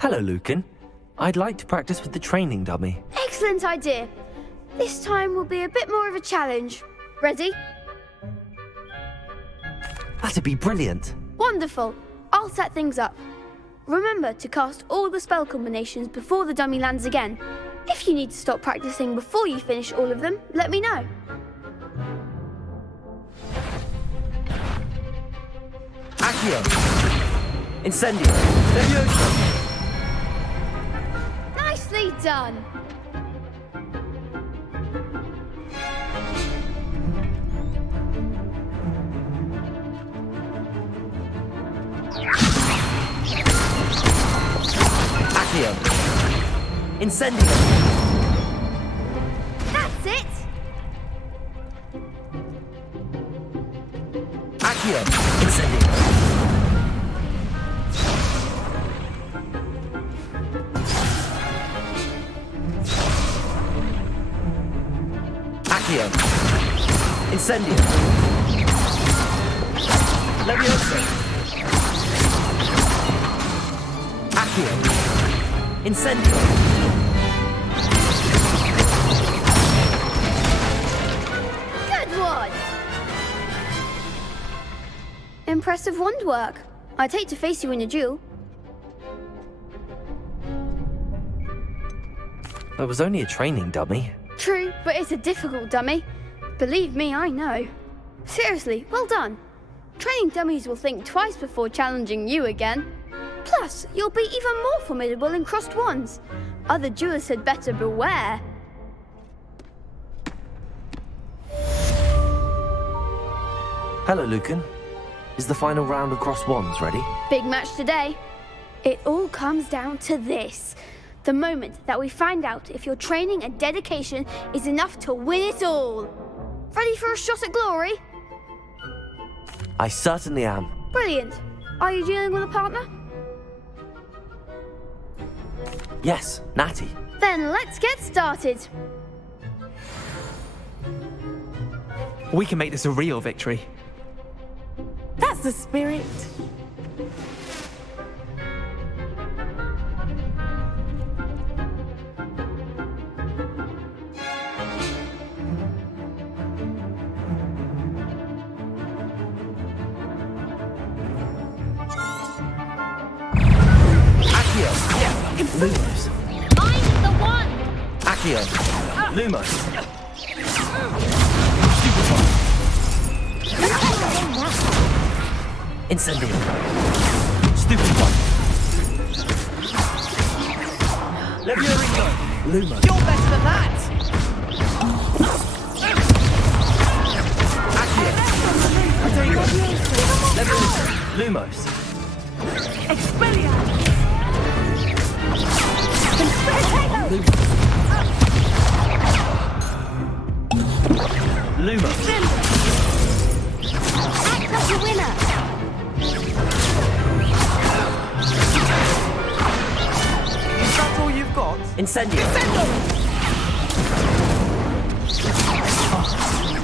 Hello, Lucan. I'd like to practice with the training dummy. Excellent idea. This time will be a bit more of a challenge. Ready? That'd be brilliant. Wonderful. I'll set things up. Remember to cast all the spell combinations before the dummy lands again. If you need to stop practicing before you finish all of them, let me know. Accio! Incendio! Levioso! Nicely done. Accio! Incendio! That's it. Accio! Incendio! Accio! Incendio! Levioso! Accio! Incendio! Good one. Impressive wand work. I'd hate to face you in a duel. It was only a training dummy. True, but it's a difficult dummy. Believe me, I know. Seriously, well done. Training dummies will think twice before challenging you again. Plus, you'll be even more formidable in crossed wands. Other duelists had better beware. Hello, Lucan. Is the final round of cross wands ready? Big match today. It all comes down to this. The moment that we find out if your training and dedication is enough to win it all. Ready for a shot at glory? I certainly am. Brilliant. Are you dealing with a partner? Yes, Natty. Then let's get started. We can make this a real victory. That's the spirit. Accio! Lumos! I'm the one! Accio! Lumos! Incendio! Stupid one! Levioso! Lumos! You're better than that! Accio! Levioso! Lumos! Expelliarmus! Lumos! Act like a winner! Is that all you've got? Incendio!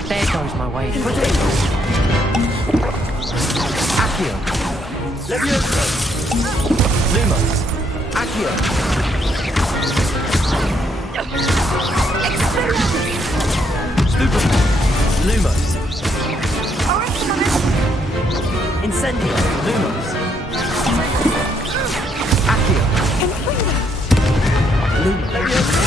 There goes my way. Accio! Levioso! Lumos! Accio! Stupid! Lumos! Incendio! Lumos! Accio! Lumos! Levioso!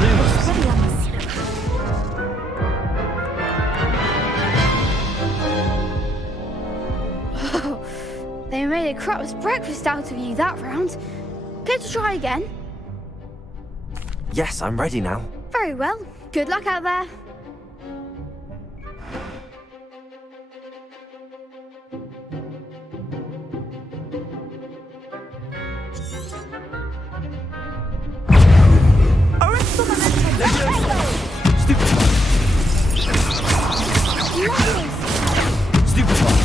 Lumos! They made a crap's breakfast out of you that round. Care to try again? Yes, I'm ready now. Very well. Good luck out there. Stupid one! Stupid one!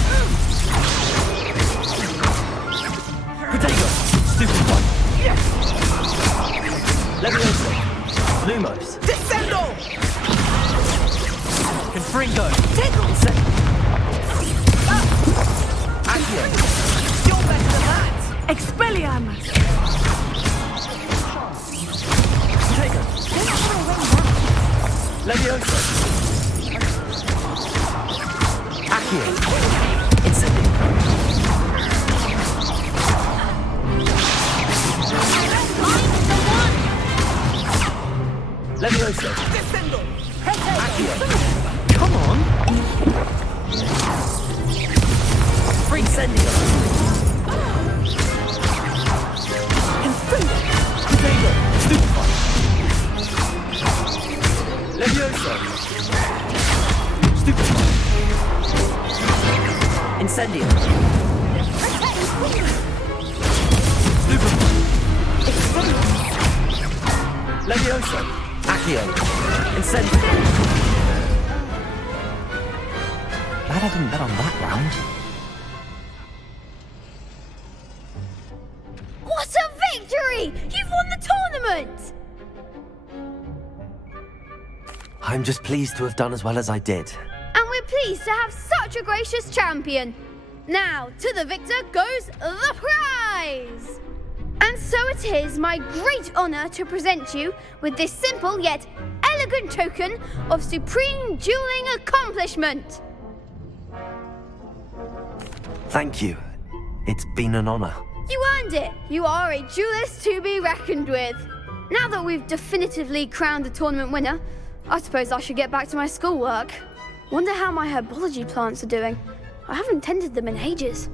Potato! Stupid one! Lumos. Descendo! Confringo. Tickles! Accio. You're better than that! Expelliarmus! Taken. Levioso. Accio. Incendio. Levioso. Descendo! Accio. Come on. Incendio. Potato. Stupefy. Levioso. Stupefy. Incendio. Stupefy. Levioso. Accio. Incendio. Glad I didn't bet on that round. What a victory! You've won the tournament! I'm just pleased to have done as well as I did. And we're pleased to have such a gracious champion. Now, to the victor goes the prize! And so it is my great honour to present you with this simple yet elegant token of supreme dueling accomplishment. Thank you. It's been an honour. You earned it. You are a duelist to be reckoned with. Now that we've definitively crowned the tournament winner, I suppose I should get back to my schoolwork. Wonder how my herbology plants are doing. I haven't tended them in ages.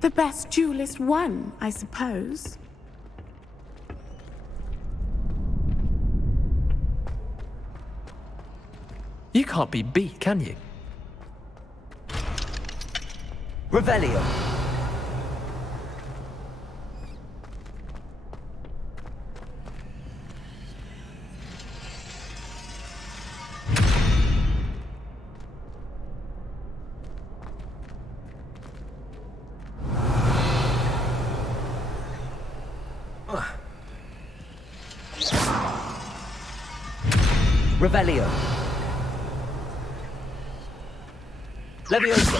The best duelist won, I suppose. You can't be beat, can you? Revelio. Revelio. Levioso.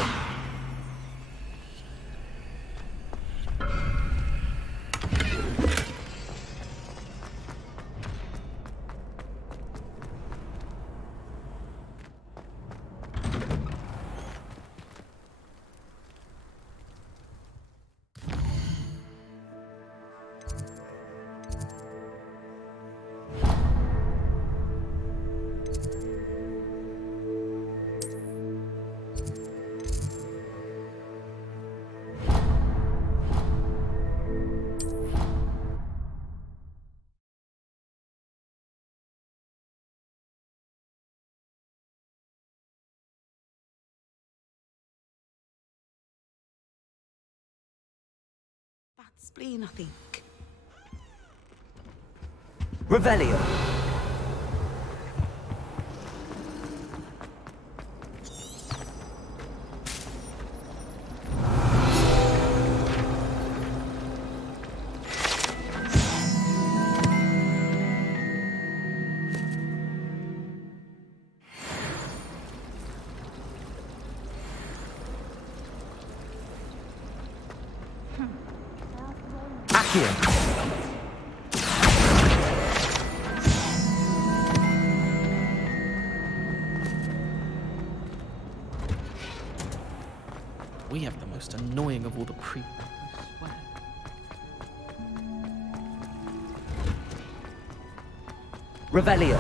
Bad spleen, I think. Revelio. Accio. We have the most annoying of all the pre... I swear. Revelio.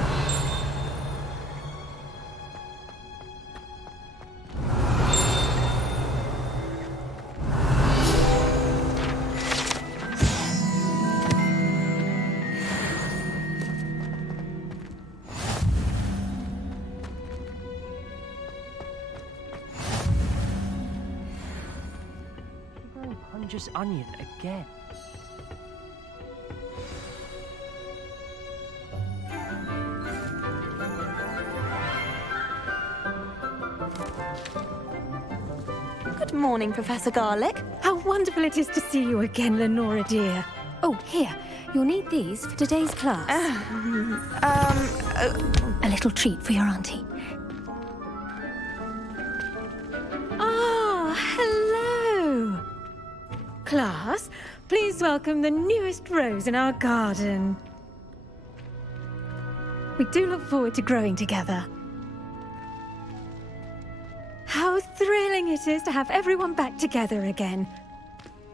Punches onion again. Good morning, Professor Garlic. How wonderful it is to see you again, Lenora dear. Oh, here. You'll need these for today's class. A little treat for your auntie. Ah, hello. Class, please welcome the newest rose in our garden. We do look forward to growing together. How thrilling it is to have everyone back together again.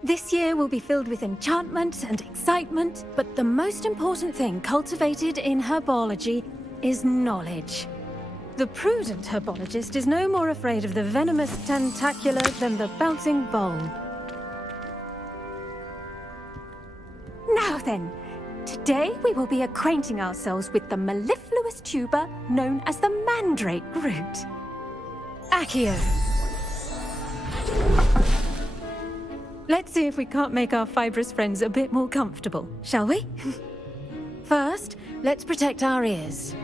This year will be filled with enchantment and excitement, but the most important thing cultivated in herbology is knowledge. The prudent herbologist is no more afraid of the venomous tentacula than the bouncing bulb. Now then, today we will be acquainting ourselves with the mellifluous tuber known as the mandrake root. Accio. Let's see if we can't make our fibrous friends a bit more comfortable, shall we? First, let's protect our ears.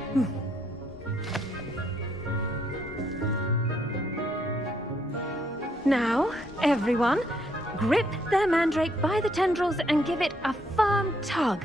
Now, everyone, grip their mandrake by the tendrils and give it a firm tug.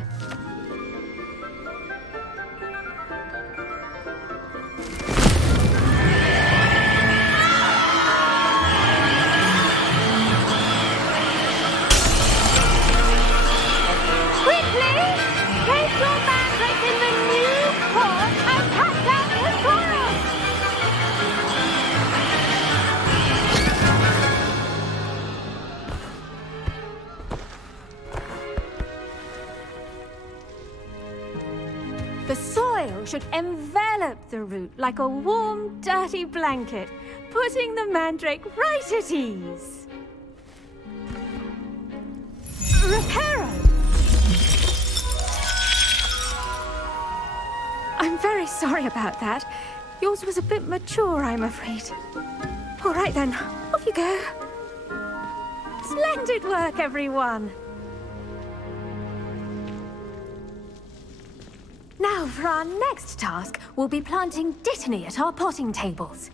The soil should envelop the root like a warm, dirty blanket, putting the mandrake right at ease. Reparo! I'm very sorry about that. Yours was a bit mature, I'm afraid. All right then, off you go. Splendid work, everyone! Now, for our next task, we'll be planting dittany at our potting tables.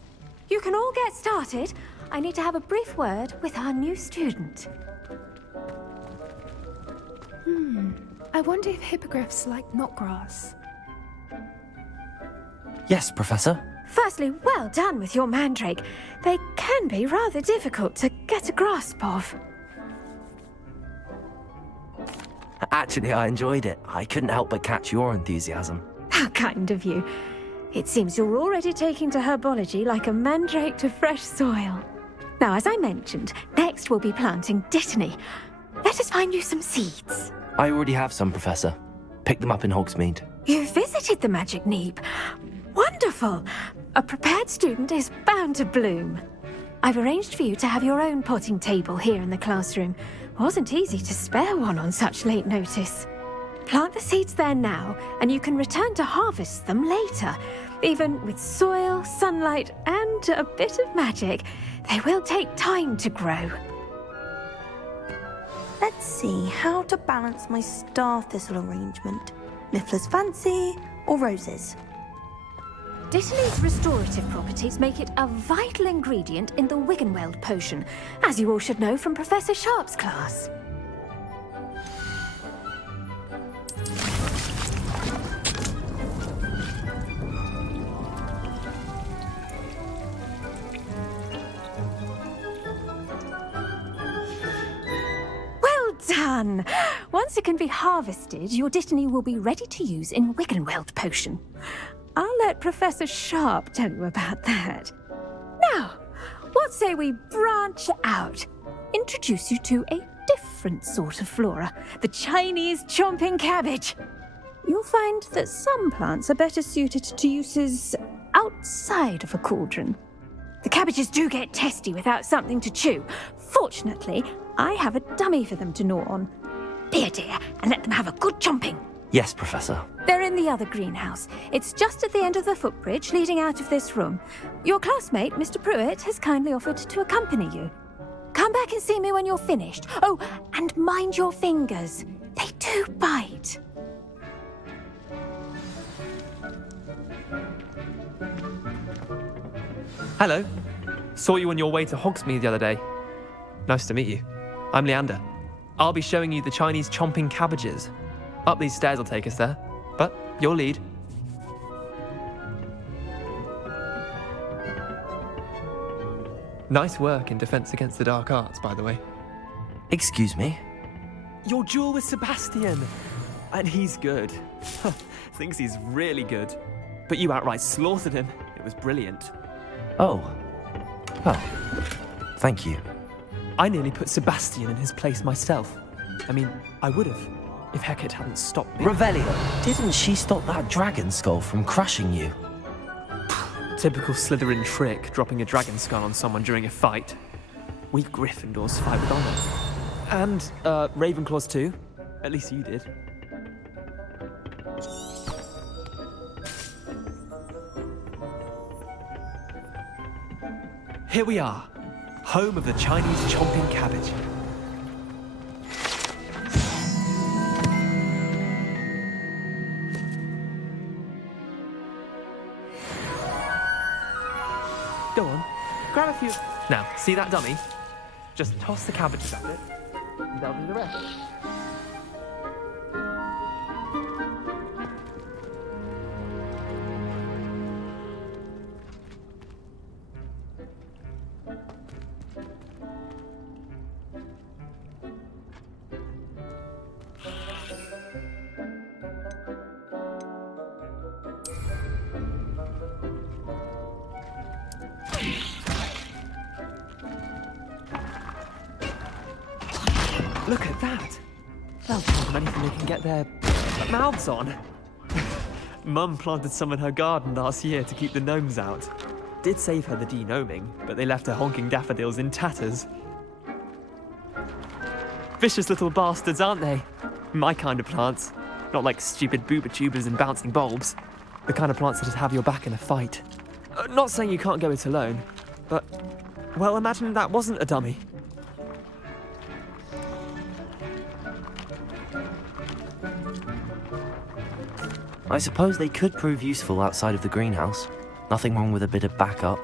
You can all get started. I need to have a brief word with our new student. I wonder if hippogriffs like knotgrass. Yes, Professor. Firstly, well done with your mandrake. They can be rather difficult to get a grasp of. Actually, I enjoyed it. I couldn't help but catch your enthusiasm. How kind of you. It seems you're already taking to herbology like a mandrake to fresh soil. Now, as I mentioned, next we'll be planting dittany. Let us find you some seeds. I already have some, Professor. Picked them up in Hogsmeade. You visited the Magic Neep. Wonderful! A prepared student is bound to bloom. I've arranged for you to have your own potting table here in the classroom. Wasn't easy to spare one on such late notice. Plant the seeds there now, and you can return to harvest them later. Even with soil, sunlight, and a bit of magic, they will take time to grow. Let's see how to balance my star thistle arrangement. Niffler's fancy or roses? Dittany's restorative properties make it a vital ingredient in the Wiggenweld potion, as you all should know from Professor Sharp's class. Well done! Once it can be harvested, your dittany will be ready to use in Wiggenweld potion. I'll let Professor Sharp tell you about that. Now, what say we branch out? Introduce you to a different sort of flora, the Chinese chomping cabbage. You'll find that some plants are better suited to uses outside of a cauldron. The cabbages do get testy without something to chew. Fortunately, I have a dummy for them to gnaw on. Be a dear and let them have a good chomping. Yes, Professor. They're in the other greenhouse. It's just at the end of the footbridge leading out of this room. Your classmate, Mr. Pruitt, has kindly offered to accompany you. Come back and see me when you're finished. Oh, and mind your fingers. They do bite. Hello. Saw you on your way to Hogsmeade the other day. Nice to meet you. I'm Leander. I'll be showing you the Chinese chomping cabbages. Up these stairs will take us there, but your lead. Nice work in Defense Against the Dark Arts, by the way. Excuse me? Your duel with Sebastian! And he's good. Thinks he's really good. But you outright slaughtered him. It was brilliant. Oh. Well, thank you. I nearly put Sebastian in his place myself. I mean, I would have, if Hecate hadn't stopped me. Revelio, didn't she stop that dragon skull from crushing you? Typical Slytherin trick, dropping a dragon skull on someone during a fight. We Gryffindors fight with honor. And, Ravenclaws too. At least you did. Here we are, home of the Chinese chomping cabbage. Go on, grab a few. Now, see that dummy? Just toss the cabbages at it, and they'll do the rest. Look at that! They'll jump on anything they can get their mouths on. Mum planted some in her garden last year to keep the gnomes out. Did save her the de-gnoming, but they left her honking daffodils in tatters. Vicious little bastards, aren't they? My kind of plants. Not like stupid booba tubers and bouncing bulbs. The kind of plants that just have your back in a fight. Not saying you can't go it alone, but, well, imagine that wasn't a dummy. I suppose they could prove useful outside of the greenhouse. Nothing wrong with a bit of backup,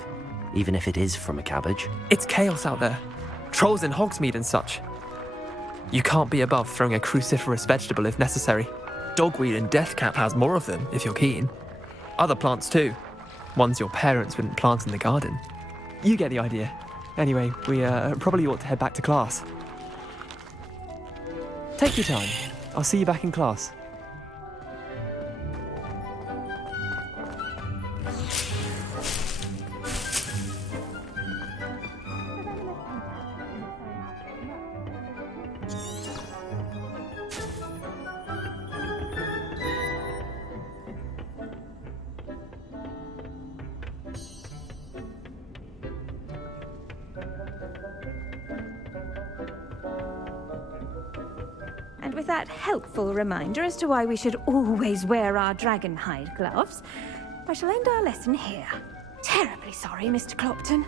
even if it is from a cabbage. It's chaos out there. Trolls in Hogsmeade and such. You can't be above throwing a cruciferous vegetable if necessary. Dogweed and deathcap has more of them, if you're keen. Other plants too. Ones your parents wouldn't plant in the garden. You get the idea. Anyway, we probably ought to head back to class. Take your time. I'll see you back in class. And with that helpful reminder as to why we should always wear our dragon hide gloves, I shall end our lesson here. Terribly sorry, Mr. Clopton.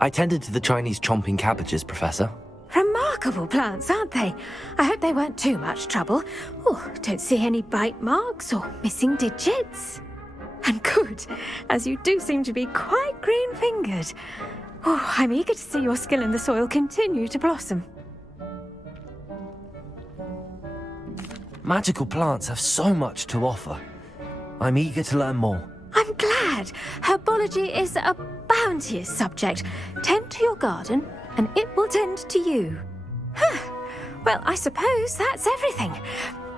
I tended to the Chinese chomping cabbages, Professor. Remarkable plants, aren't they? I hope they weren't too much trouble. Oh, don't see any bite marks or missing digits. And good, as you do seem to be quite green-fingered. Oh, I'm eager to see your skill in the soil continue to blossom. Magical plants have so much to offer. I'm eager to learn more. I'm glad. Herbology is a bounteous subject. Tend to your garden, and it will tend to you. Huh. Well, I suppose that's everything.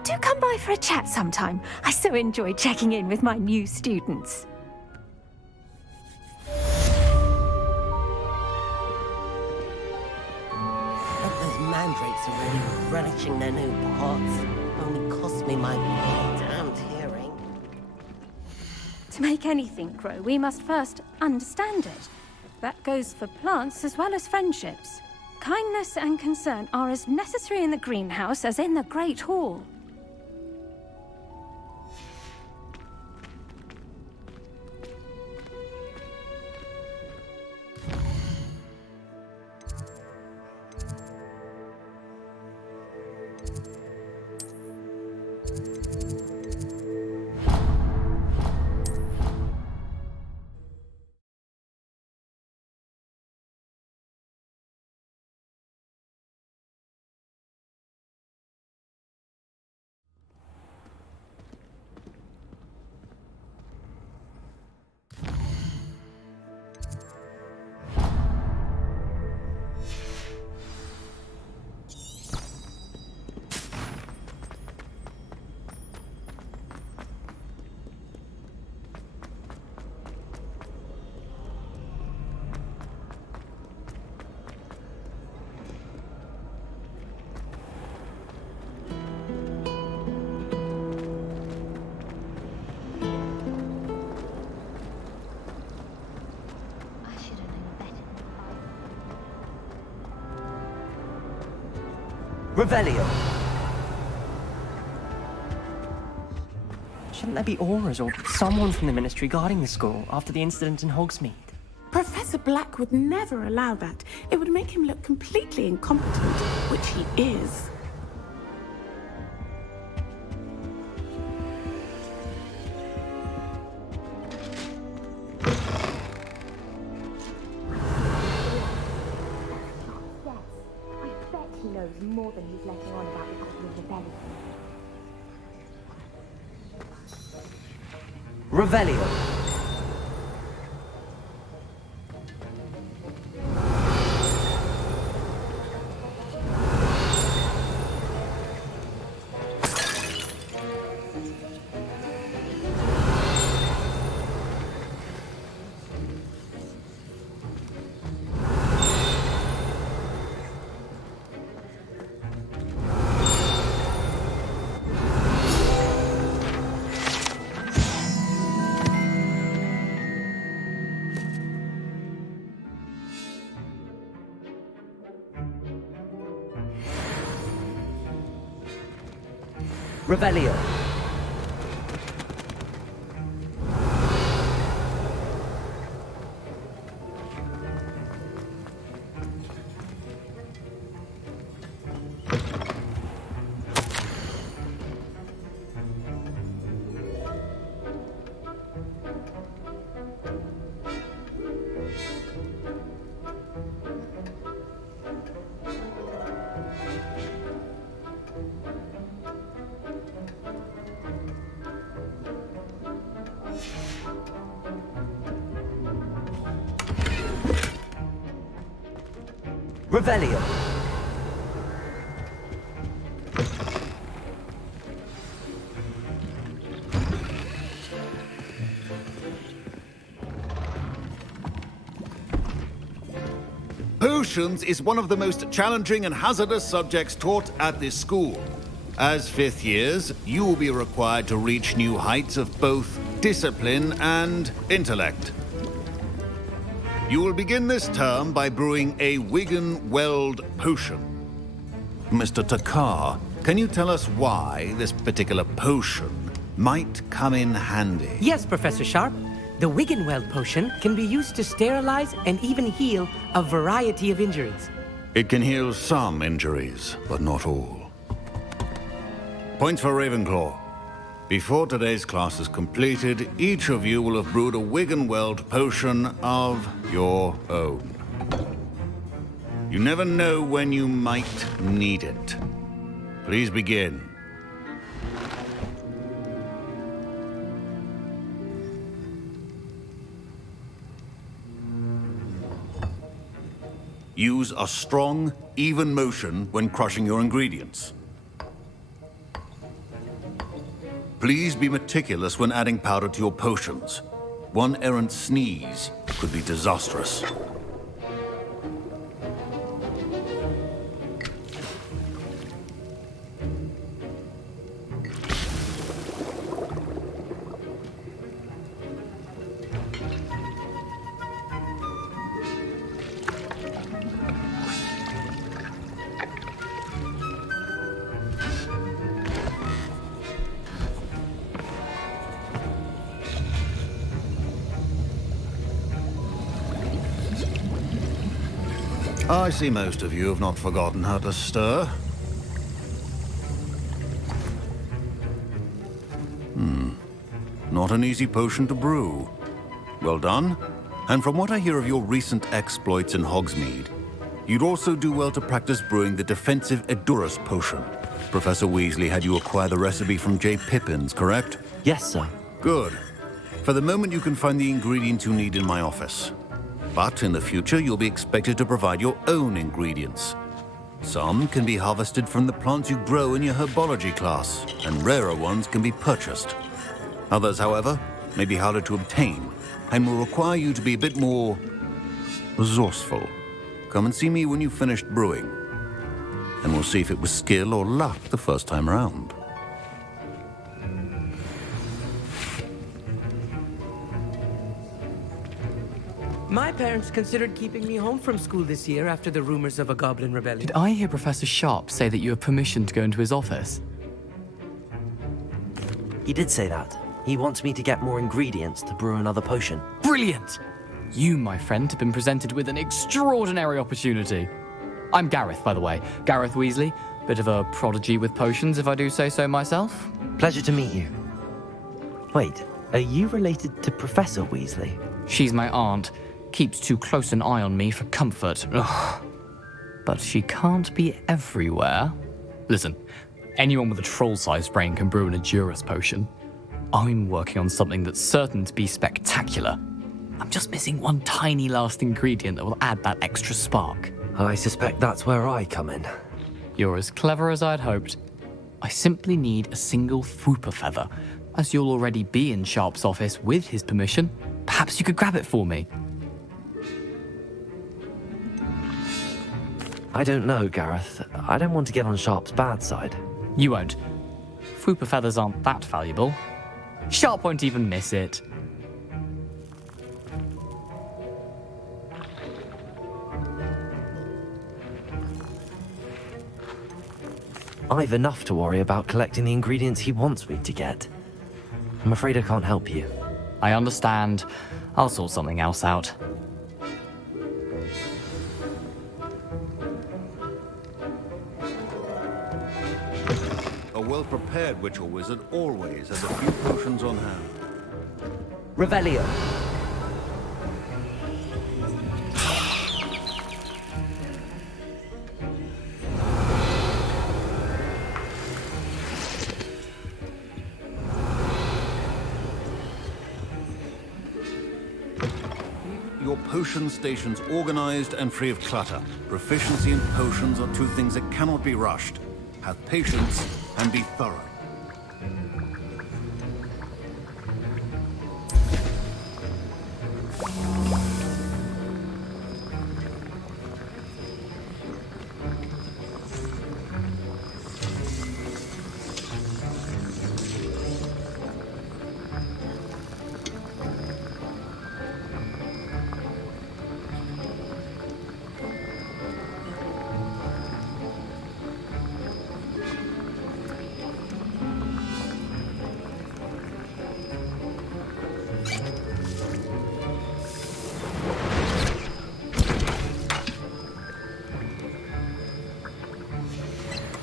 Do come by for a chat sometime. I so enjoy checking in with my new students. Those mandrakes are really relishing their new pots. Only cost me my damned hearing. To make anything grow, we must first understand it. That goes for plants as well as friendships. Kindness and concern are as necessary in the greenhouse as in the Great Hall. Revelio. Shouldn't there be auras or someone from the Ministry guarding the school after the incident in Hogsmeade? Professor Black would never allow that. It would make him look completely incompetent, which he is. More than he's letting on about the copy of the belly. Revelio. Revelio. Revelio. Potions is one of the most challenging and hazardous subjects taught at this school. As fifth years, you will be required to reach new heights of both discipline and intellect. You will begin this term by brewing a Wigan Weld potion. Mr. Takar, can you tell us why this particular potion might come in handy? Yes, Professor Sharp. The Wiggenweld potion can be used to sterilize and even heal a variety of injuries. It can heal some injuries, but not all. Points for Ravenclaw. Before today's class is completed, each of you will have brewed a Wiggenweld potion of your own. You never know when you might need it. Please begin. Use a strong, even motion when crushing your ingredients. Please be meticulous when adding powder to your potions. One errant sneeze could be disastrous. I see most of you have not forgotten how to stir. Not an easy potion to brew. Well done. And from what I hear of your recent exploits in Hogsmeade, you'd also do well to practice brewing the defensive Edurus potion. Professor Weasley had you acquire the recipe from J. Pippin's, correct? Yes, sir. Good. For the moment, you can find the ingredients you need in my office. But in the future, you'll be expected to provide your own ingredients. Some can be harvested from the plants you grow in your herbology class, and rarer ones can be purchased. Others, however, may be harder to obtain, and will require you to be a bit more resourceful. Come and see me when you've finished brewing, and we'll see if it was skill or luck the first time around. My parents considered keeping me home from school this year after the rumors of a goblin rebellion. Did I hear Professor Sharp say that you have permission to go into his office? He did say that. He wants me to get more ingredients to brew another potion. Brilliant! You, my friend, have been presented with an extraordinary opportunity. I'm Gareth, by the way. Gareth Weasley. Bit of a prodigy with potions, if I do say so myself. Pleasure to meet you. Wait, are you related to Professor Weasley? She's my aunt. Keeps too close an eye on me for comfort. Ugh. But she can't be everywhere. Listen, anyone with a troll-sized brain can brew an Edurus potion. I'm working on something that's certain to be spectacular. I'm just missing one tiny last ingredient that will add that extra spark. I suspect that's where I come in. You're as clever as I'd hoped. I simply need a single Fwooper feather. As you'll already be in Sharp's office with his permission, perhaps you could grab it for me. I don't know, Gareth. I don't want to get on Sharp's bad side. You won't. Fwooper feathers aren't that valuable. Sharp won't even miss it. I've enough to worry about collecting the ingredients he wants me to get. I'm afraid I can't help you. I understand. I'll sort something else out. A well-prepared witch or wizard always has a few potions on hand. Revelio. Your potion station's organized and free of clutter. Proficiency in potions are two things that cannot be rushed. Have patience and be thorough.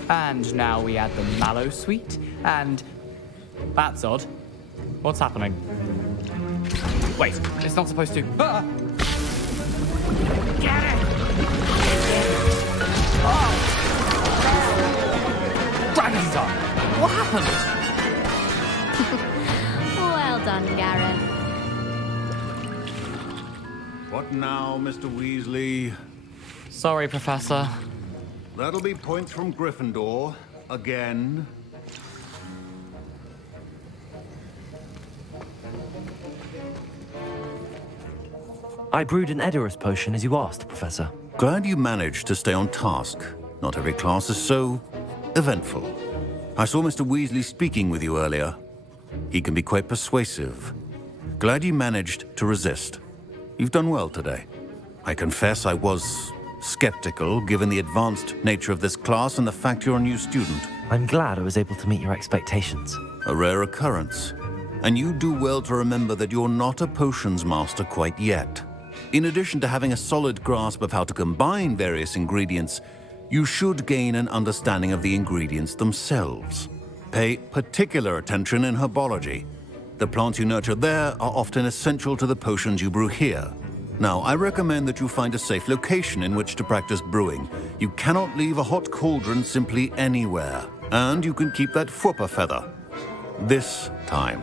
And now we add the mallow sweet, and... That's odd. What's happening? Wait, it's not supposed to... Ah! Get it! Oh! Dragon's tongue! What happened? Well done, Gareth. What now, Mr. Weasley? Sorry, Professor. That'll be points from Gryffindor. Again. I brewed an Edurus potion as you asked, Professor. Glad you managed to stay on task. Not every class is so eventful. I saw Mr. Weasley speaking with you earlier. He can be quite persuasive. Glad you managed to resist. You've done well today. I confess I was skeptical, given the advanced nature of this class and the fact you're a new student. I'm glad I was able to meet your expectations. A rare occurrence. And you do well to remember that you're not a potions master quite yet. In addition to having a solid grasp of how to combine various ingredients, you should gain an understanding of the ingredients themselves. Pay particular attention in herbology. The plants you nurture there are often essential to the potions you brew here. Now, I recommend that you find a safe location in which to practice brewing. You cannot leave a hot cauldron simply anywhere. And you can keep that Fwooper feather. This time.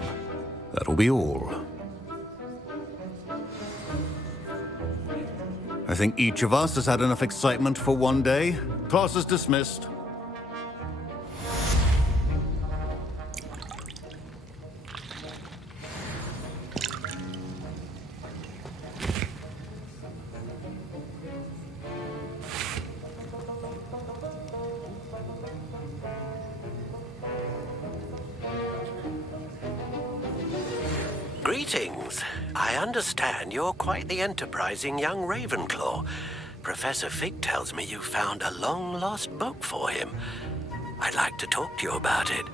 That'll be all. I think each of us has had enough excitement for one day. Class is dismissed. Greetings. I understand you're quite the enterprising young Ravenclaw. Professor Fig tells me you found a long-lost book for him. I'd like to talk to you about it.